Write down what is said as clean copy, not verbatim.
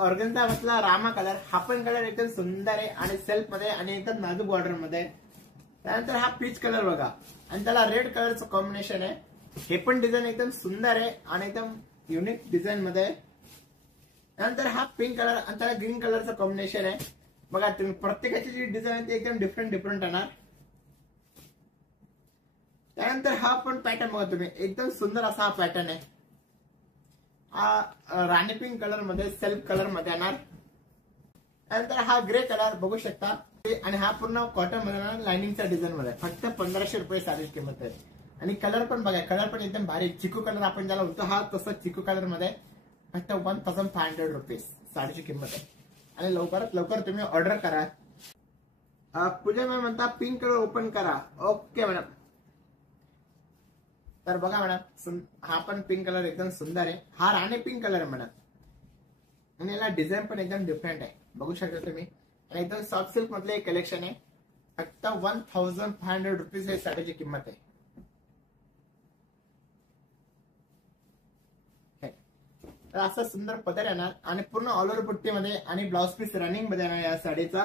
Organza मधला Rama colour, हा पण कलर एकदम सुंदर आहे आणि सेल्फ मध्ये आणि एकदम नाजूक बॉर्डर मध्ये. त्यानंतर हा पीच कलर बघा आणि त्याला रेड कलरचं कॉम्बिनेशन आहे. हे पण डिझाईन एकदम सुंदर आहे आणि एकदम युनिक डिझाईन मध्ये. त्यानंतर हा पिंक कलर आणि त्याला ग्रीन कलरचं कॉम्बिनेशन आहे. बघा तुम्ही प्रत्येकाची जी डिझाईन आहे ती एकदम डिफरंट येणार. त्यानंतर हा पण पॅटर्न बघा तुम्ही, एकदम सुंदर असा हा पॅटर्न आहे. हा राणी पिंक कलर मध्ये सेल्फ कलर मध्ये येणार. त्यानंतर हा ग्रे कलर बघू शकता आणि हा पूर्ण कॉटन मध्ये लाइनिंगच्या डिझाईन मध्ये. फक्त 1500 रुपये साडीची किंमत आहे. आणि कलर पण बघा, कलर पण एकदम भारी चिकू कलर आपण ज्याला होतो हा तसं चिकू कलर मध्ये. फक्त 1500 रुपीज साडीची किंमत आहे. आणि लवकरात लवकर तुम्ही ऑर्डर करा. पूजा मॅम म्हणता पिंक कलर ओपन करा. Okay madam. तर बघा मॅडम, हा पण पिंक कलर एकदम सुंदर आहे. हा राणी पिंक कलर आहे मॅडम आणि याला डिझाईन पण एकदम डिफरंट आहे, बघू शकता तुम्ही. आणि एकदम सॉफ्ट सिल्क मधले एक कलेक्शन आहे. फक्त 1500 रुपीज हे साडीची किंमत आहे. तर असं सुंदर पदर येणार आणि पूर्ण ऑल ओव्हर पुट्टीमध्ये आणि ब्लाउज पीस रनिंग मध्ये येणार या साडीचा.